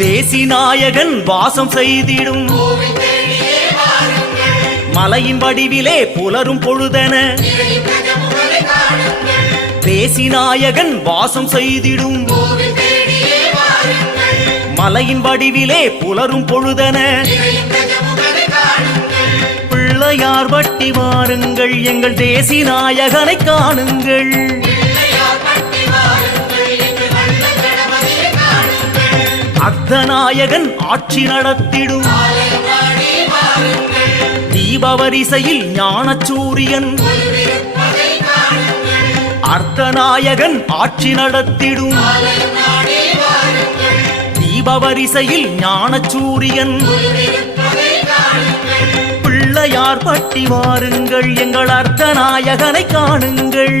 தேசிநாயகன் வாசம் செய்திடும் மலையின் வடிவிலே புலரும் பொழுதென தேசிநாயகன் வாசம் செய்திடும் மலையின் வடிவிலே புலரும் பொழுதென பிள்ளையார் பட்டி வாருங்கள் எங்கள் தேசிநாயகனை காணுங்கள். அர்த்தநாயகன் ஆட்சி நடத்திடும் தீபவரிசையில் ஞானசூரியன் அர்த்தநாயகன் ஆட்சி நடத்திடும் தீபவரிசையில் ஞானசூரியன் பிள்ளையார் பட்டி வாருங்கள் எங்கள் அர்த்தநாயகனை காணுங்கள்.